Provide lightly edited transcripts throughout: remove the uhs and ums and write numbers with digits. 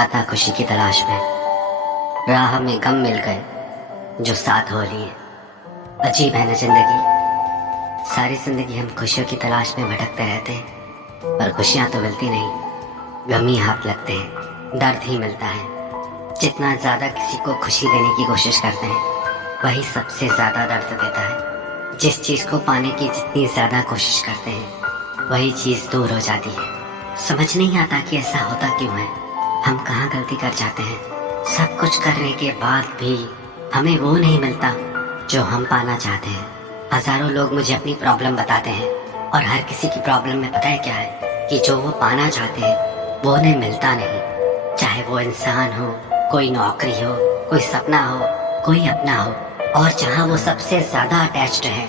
आता खुशी की तलाश में, राह में गम मिल गए जो साथ हो लिए। अजीब है न जिंदगी, सारी जिंदगी हम खुशियों की तलाश में भटकते रहते हैं, पर खुशियां तो मिलती नहीं, गम ही हाथ लगते हैं, दर्द ही मिलता है। जितना ज्यादा किसी को खुशी देने की कोशिश करते हैं, वही सबसे ज्यादा दर्द देता है। जिस चीज को पाने की जितनी ज्यादा कोशिश करते हैं, वही चीज दूर हो जाती है। समझ नहीं आता कि ऐसा होता क्यों है। हम कहाँ गलती कर जाते हैं। सब कुछ करने के बाद भी हमें वो नहीं मिलता जो हम पाना चाहते हैं। हजारों लोग मुझे अपनी प्रॉब्लम बताते हैं, और हर किसी की प्रॉब्लम में पता है क्या है, कि जो वो पाना चाहते हैं वो उन्हें मिलता नहीं। चाहे वो इंसान हो, कोई नौकरी हो, कोई सपना हो, कोई अपना हो, और जहाँ वो सबसे ज्यादा अटैच्ड है,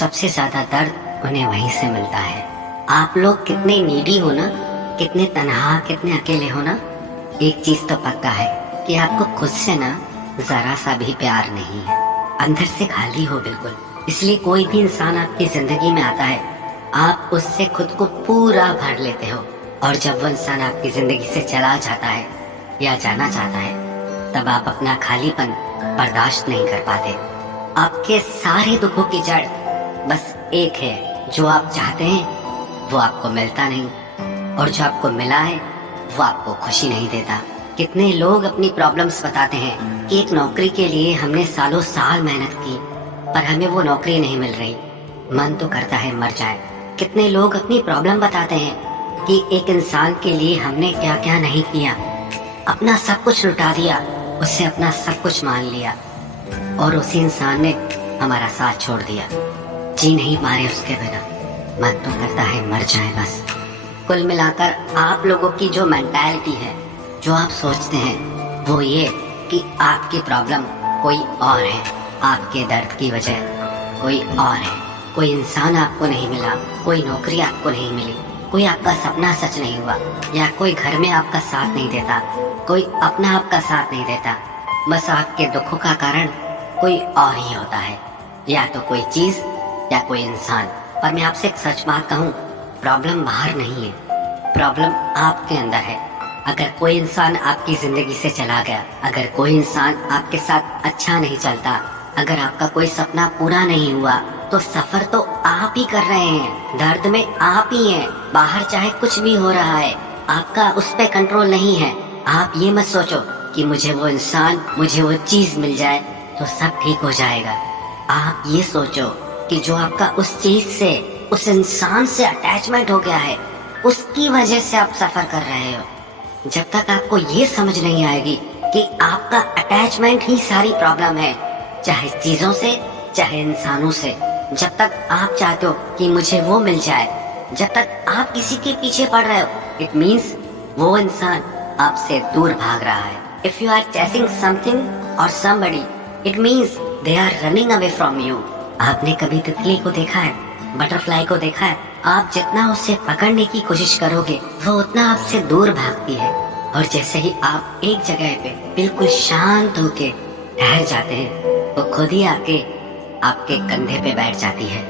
सबसे ज्यादा दर्द उन्हें वहीं से मिलता है। आप लोग कितने नीडी हो ना, कितने तन्हा, कितने अकेले हो ना, एक चीज तो पक्का है कि आपको खुद से ना जरा सा भी प्यार नहीं है। अंदर से खाली हो बिल्कुल। इसलिए कोई भी इंसान आपकी जिंदगी में आता है, आप उससे खुद को पूरा भर लेते हो, और जब वो इंसान आपकी जिंदगी से चला जाता है या जाना चाहता है, तब आप अपना खालीपन बर्दाश्त नहीं कर पाते। आपके सारे दुखों की जड़ बस एक है, जो आप चाहते हैं वो आपको मिलता नहीं, और जो आपको मिला है वो आपको खुशी नहीं देता। कितने लोग अपनी प्रॉब्लम्स बताते हैं कि एक नौकरी के लिए हमने सालों साल मेहनत की, पर हमें वो नौकरी नहीं मिल रही, मन तो करता है मर जाए। कितने लोग अपनी प्रॉब्लम बताते हैं कि एक इंसान के लिए हमने क्या क्या नहीं किया, अपना सब कुछ लुटा दिया, उससे अपना सब कुछ मान लिया, और उसी इंसान ने हमारा साथ छोड़ दिया। जी नहीं पा रहे उसके बिना, मन तो करता है मर जाए बस। कुल मिलाकर आप लोगों की जो मेंटालिटी है, जो आप सोचते हैं, वो ये कि आपकी प्रॉब्लम कोई और है, आपके दर्द की वजह कोई और है। कोई इंसान आपको नहीं मिला, कोई नौकरी आपको नहीं मिली, कोई आपका सपना सच नहीं हुआ, या कोई घर में आपका साथ नहीं देता, कोई अपना आपका साथ नहीं देता। बस आपके दुखों का कारण कोई और ही होता है, या तो कोई चीज या कोई इंसान। पर मैं आपसे एक सच बात कहूँ, प्रॉब्लम बाहर नहीं है, प्रॉब्लम आपके अंदर है। अगर कोई इंसान आपकी जिंदगी से चला गया, अगर कोई इंसान आपके साथ अच्छा नहीं चलता, अगर आपका कोई सपना पूरा नहीं हुआ, तो सफर तो आप ही कर रहे हैं, दर्द में आप ही हैं। बाहर चाहे कुछ भी हो रहा है, आपका उस पे कंट्रोल नहीं है। आप ये मत सोचो कि मुझे वो इंसान, मुझे वो चीज मिल जाए तो सब ठीक हो जाएगा। आप ये सोचो कि जो आपका उस चीज से, उस इंसान से अटैचमेंट हो गया है, उसकी वजह से आप सफर कर रहे हो। जब तक आपको ये समझ नहीं आएगी कि आपका अटैचमेंट ही सारी प्रॉब्लम है, चाहे चीजों से चाहे इंसानों से, जब तक आप चाहते हो कि मुझे वो मिल जाए, जब तक आप किसी के पीछे पड़ रहे हो, इट मीन्स वो इंसान आपसे दूर भाग रहा है। If you are chasing something और somebody, it means they are running away from you. आपने कभी तितली को देखा है, बटरफ्लाई को देखा है? आप जितना उसे पकड़ने की कोशिश करोगे, वो उतना आपसे दूर भागती है। और जैसे ही आप एक जगह पे बिल्कुल शांत होके ठहर जाते हैं, वो खुद ही आके आपके कंधे पे बैठ जाती है।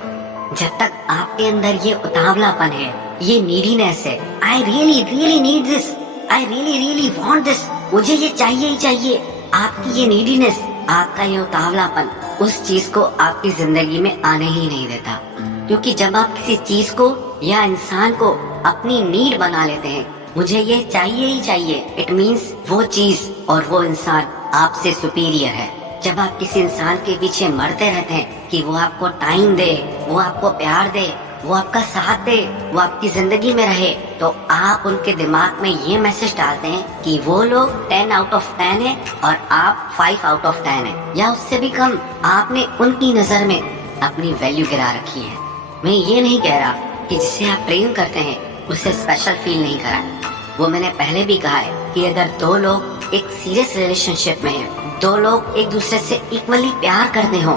जब तक आपके अंदर ये उतावलापन है, ये नीडीनेस है, I really really need this, I really really want this, मुझे ये चाहिए ही चाहिए, आपकी ये नीडीनेस, आपका ये उतावलापन उस चीज को आपकी जिंदगी में आने ही नहीं देता। क्योंकि जब आप किसी चीज को या इंसान को अपनी नीड बना लेते हैं, मुझे ये चाहिए ही चाहिए, इट मीन्स वो चीज और वो इंसान आपसे सुपीरियर है। जब आप किसी इंसान के पीछे मरते रहते हैं कि वो आपको टाइम दे, वो आपको प्यार दे, वो आपका साथ दे, वो आपकी जिंदगी में रहे, तो आप उनके दिमाग में ये मैसेज डालते हैं कि वो लोग 10 आउट ऑफ 10 है और आप 5 आउट ऑफ 10 है, या उससे भी कम। आपने उनकी नजर में अपनी वैल्यू गिरा रखी है। मैं ये नहीं कह रहा कि जिसे आप प्रेम करते हैं उसे स्पेशल फील नहीं करा। वो मैंने पहले भी कहा है कि अगर दो लोग एक सीरियस रिलेशनशिप में हैं, दो लोग एक दूसरे से इक्वली प्यार करते हो,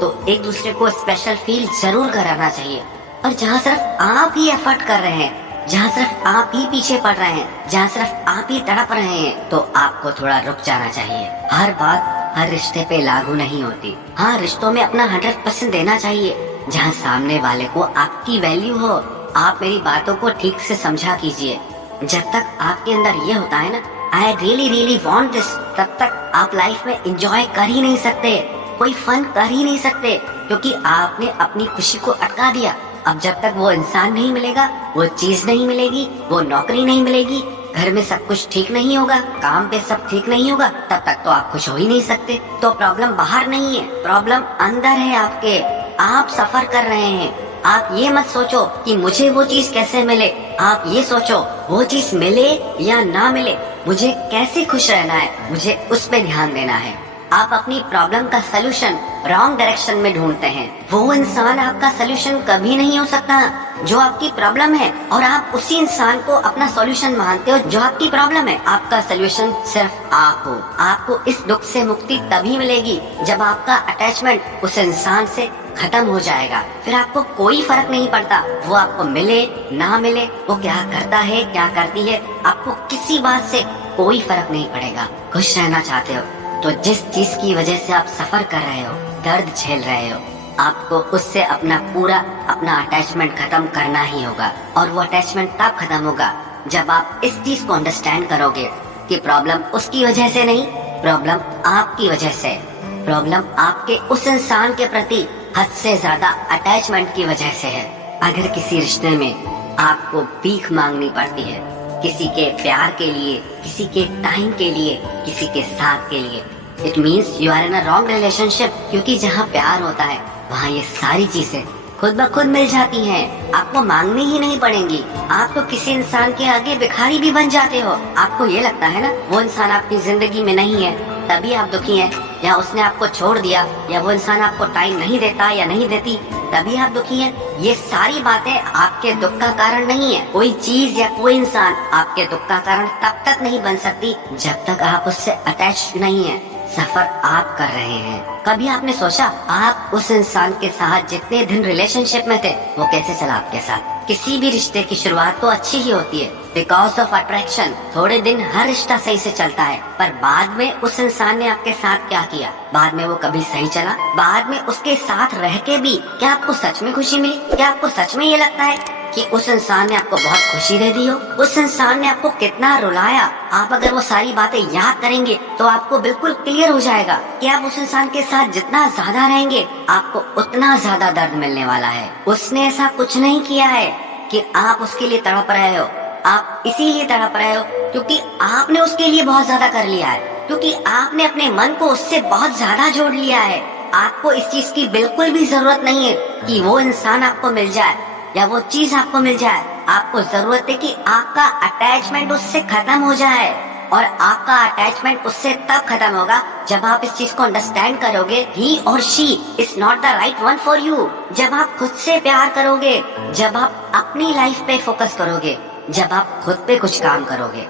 तो एक दूसरे को स्पेशल फील जरूर कराना चाहिए। और जहाँ सिर्फ आप ही एफर्ट कर रहे हैं, जहाँ सिर्फ आप ही पीछे पड़ रहे हैं, जहाँ सिर्फ आप ही तड़प रहे हैं, तो आपको थोड़ा रुक जाना चाहिए। हर बात हर रिश्ते पे लागू नहीं होती। हाँ, रिश्तों में अपना 100% देना चाहिए। जहाँ सामने वाले को आपकी वैल्यू हो, आप मेरी बातों को ठीक से समझा कीजिए। जब तक आपके अंदर ये होता है ना आई रियली वॉन्ट दिस, तब तक आप लाइफ में एंजॉय कर ही नहीं सकते, कोई फन कर ही नहीं सकते, क्योंकि आपने अपनी खुशी को अटका दिया। अब जब तक वो इंसान नहीं मिलेगा, वो चीज नहीं मिलेगी, वो नौकरी नहीं मिलेगी, घर में सब कुछ ठीक नहीं होगा, काम पे सब ठीक नहीं होगा, तब तक तो आप खुश हो ही नहीं सकते। तो प्रॉब्लम बाहर नहीं है, प्रॉब्लम अंदर है आपके। आप सफर कर रहे हैं। आप ये मत सोचो कि मुझे वो चीज कैसे मिले, आप ये सोचो वो चीज मिले या ना मिले, मुझे कैसे खुश रहना है, मुझे उस पे ध्यान देना है। आप अपनी प्रॉब्लम का सलूशन रॉन्ग डायरेक्शन में ढूंढते हैं। वो इंसान आपका सलूशन कभी नहीं हो सकता जो आपकी प्रॉब्लम है, और आप उसी इंसान को अपना सॉल्यूशन मानते हो जो आपकी प्रॉब्लम है। आपका सलूशन सिर्फ आप हो। आपको इस दुख से मुक्ति तभी मिलेगी जब आपका अटैचमेंट उस इंसान से खत्म हो जाएगा। फिर आपको कोई फर्क नहीं पड़ता वो आपको मिले ना मिले, वो क्या करता है क्या करती है, आपको किसी बात से कोई फर्क नहीं पड़ेगा। खुश रहना चाहते हो तो जिस चीज की वजह से आप सफर कर रहे हो, दर्द झेल रहे हो, आपको उससे अपना अटैचमेंट खत्म करना ही होगा। और वो अटैचमेंट तब खत्म होगा जब आप इस चीज को अंडरस्टैंड करोगे कि प्रॉब्लम उसकी वजह से नहीं, प्रॉब्लम आपकी वजह से, प्रॉब्लम आपके उस इंसान के प्रति हद से ज्यादा अटैचमेंट की वजह से है। अगर किसी रिश्ते में आपको भीख मांगनी पड़ती है, किसी के प्यार के लिए, किसी के टाइम के लिए, किसी के साथ के लिए, it means you are in a wrong relationship. क्योंकि जहाँ प्यार होता है वहाँ ये सारी चीजें खुद ब खुद मिल जाती हैं, आपको मांगनी ही नहीं पड़ेंगी। आप तो किसी इंसान के आगे भिखारी भी बन जाते हो। आपको ये लगता है ना वो इंसान आपकी जिंदगी में नहीं है तभी आप दुखी हैं, या उसने आपको छोड़ दिया, या वो इंसान आपको टाइम नहीं देता या नहीं देती तभी आप दुखी हैं। ये सारी बातें आपके दुख का कारण नहीं है। कोई चीज या कोई इंसान आपके दुख का कारण तब तक नहीं बन सकती जब तक आप उससे अटैच नहीं है। सफर आप कर रहे हैं। कभी आपने सोचा आप उस इंसान के साथ जितने दिन रिलेशनशिप में थे वो कैसे चला आपके साथ? किसी भी रिश्ते की शुरुआत तो अच्छी ही होती है, बिकॉज ऑफ अट्रैक्शन। थोड़े दिन हर रिश्ता सही से चलता है, पर बाद में उस इंसान ने आपके साथ क्या किया? बाद में वो कभी सही चला? बाद में उसके साथ रह के भी क्या आपको सच में खुशी मिली? क्या आपको सच में ये लगता है कि उस इंसान ने आपको बहुत खुशी दे दी हो? उस इंसान ने आपको कितना रुलाया? आप अगर वो सारी बातें याद करेंगे तो आपको बिल्कुल क्लियर हो जाएगा कि आप उस इंसान के साथ जितना ज्यादा रहेंगे आपको उतना ज्यादा दर्द मिलने वाला है। उसने ऐसा कुछ नहीं किया है कि आप उसके लिए तड़प रहे हो। आप इसीलिए तड़प रहे हो क्योंकि आपने उसके लिए बहुत ज्यादा कर लिया है, क्योंकि आपने अपने मन को उससे बहुत ज्यादा जोड़ लिया है। आपको इस चीज की बिल्कुल भी जरूरत नहीं है कि वो इंसान आपको मिल जाए या वो चीज आपको मिल जाए। आपको जरूरत है कि आपका अटैचमेंट उससे खत्म हो जाए, और आपका अटैचमेंट उससे तब खत्म होगा जब आप इस चीज को अंडरस्टैंड करोगे ही और she is not the right one for you. जब आप खुद से प्यार करोगे, जब आप अपनी लाइफ पे फोकस करोगे, जब आप खुद पे कुछ काम करोगे।